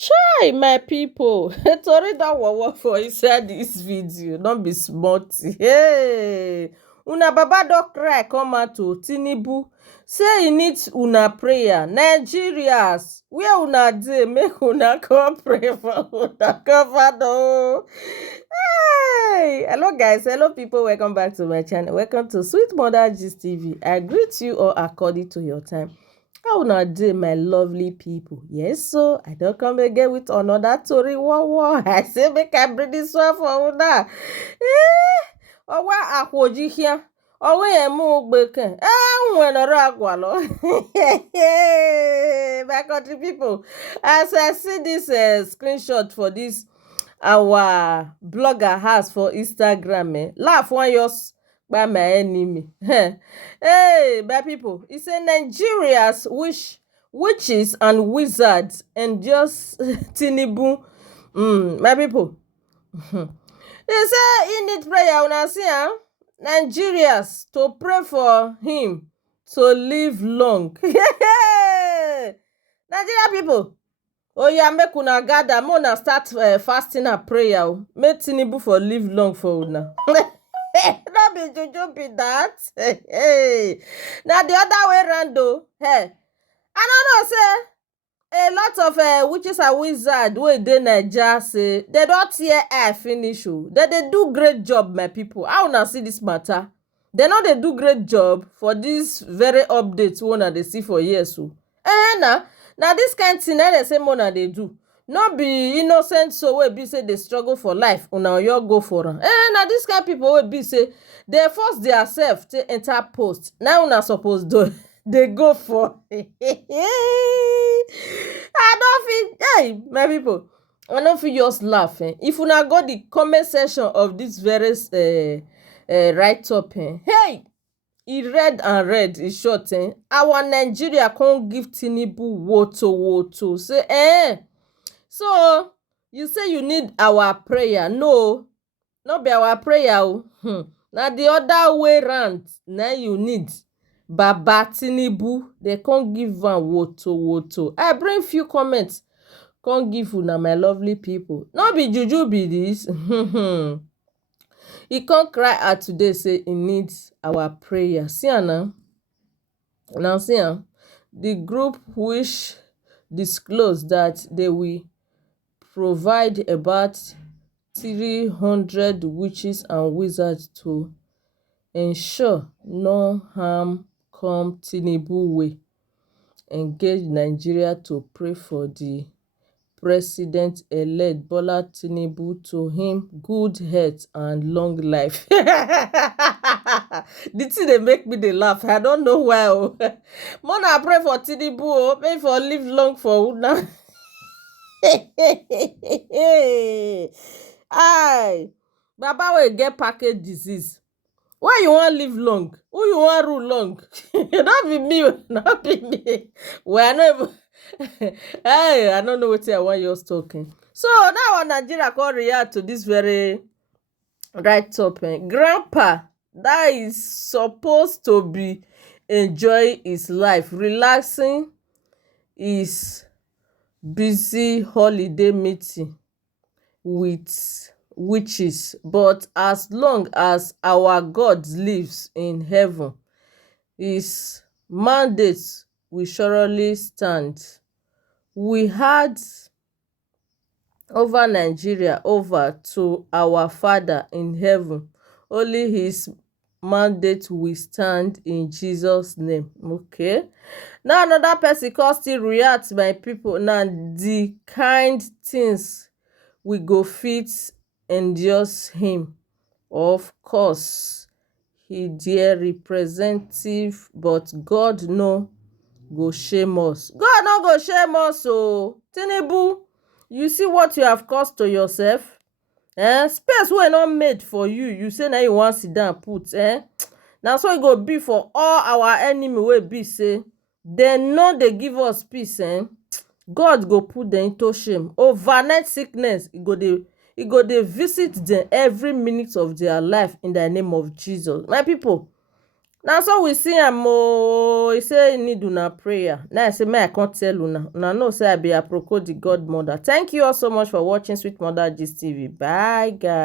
Hi, my people. Tori don work for inside this video. Don't be smart. Hey, una baba don cry come out to Tinibu. Say he needs una prayer. Nigerians, where una dey? Make una come pray for una cover though. Hey, hello guys, hello people. Welcome back to my channel. Welcome to Sweet Mother Gist TV. I greet you all according to your time. How una dey, my lovely people? Yes, so I don come again with another tori wowo. I say make I bring this one for una. Ọwọ́ àkwoji hia, ọwọ́ yẹn mú gbẹ̀kẹ̀. Nwere agwa lo. My country people, as I see this screenshot for this our blogger house for Instagram, laugh one yours by my enemy. Hey, my people, he say Nigeria's witches and wizards and just Tinibu. My people. He say he need prayer. Una see, Nigerians to pray for him to live long. Nigeria people, oh yeah, make una gather, make una start fasting and prayer. Make Tinibu for live long for una. No be juju be that. Now the other way round though. Hey, I don't know, say a lot of witches and wizards wey dey Naija say they don tear eye finish o. They do great job, my people. How una see this matter? They no dey do great job for this very update wey una dey see for years o. Na this kind thing na dey say make una dey do. No be innocent soul wey be say dey struggle for life, una oyo go for am. Na this kind people wey be say dey force theirself to enter post. Na una suppose do dey go for. I don't feel, hey, my people, I don't feel just laughing. If una go the comment section of this very write-up, hey, e red and red, e short, our Nigeria can't give Tinibu woto. Say, so you say you need our prayer. No, not be our prayer. Now the other way round, now you need Baba Tinibu. They can't give am woto. I bring few comments, can't give una, my lovely people. No be juju be this. He can't cry out today, say he needs our prayer. See now. Now see, the group which disclosed that they will provide about 300 witches and wizards to ensure no harm come Tinibu way. Engage Nigeria to pray for the president-elect Bola Tinibu, to him good health and long life. The thing dey make me dey laugh. I don't know why. Mona pray for Tinibu, pray for live long for una. Aye, Baba wey get package disease. Why you wan live long? Who you wan rule long? Not be me, not be me. Well, I no even hey, I don't know wetin I wan just talking. So now Nigeria come react to this very write-up. Grandpa that is supposed to be enjoying his life, relaxing his busy holiday meeting with witches, but as long as our God lives in heaven, his mandate will surely stand. We had over Nigeria over to our Father in heaven. Only his mandate will stand in Jesus' name. Okay. Now another person can still react, my people. Now the kind things we go fit endures him. Of course, he dear representative, but God no go shame us. God no go shame us. So Tinibu, you see what you have caused to yourself? Space wey not made for you, you say now you wan sit down put. Now so e go be for all our enemy wey be say dem no dey give us peace. God go put them into shame. Overnight sickness, e go dey visit them every minute of their life in the name of Jesus. My people, Now so we see am o. He say he need una prayer. Now I say may I can't tell una. Una know say I be aproko the godmother. Thank you all so much for watching Sweet Mother Gist TV. Bye guys.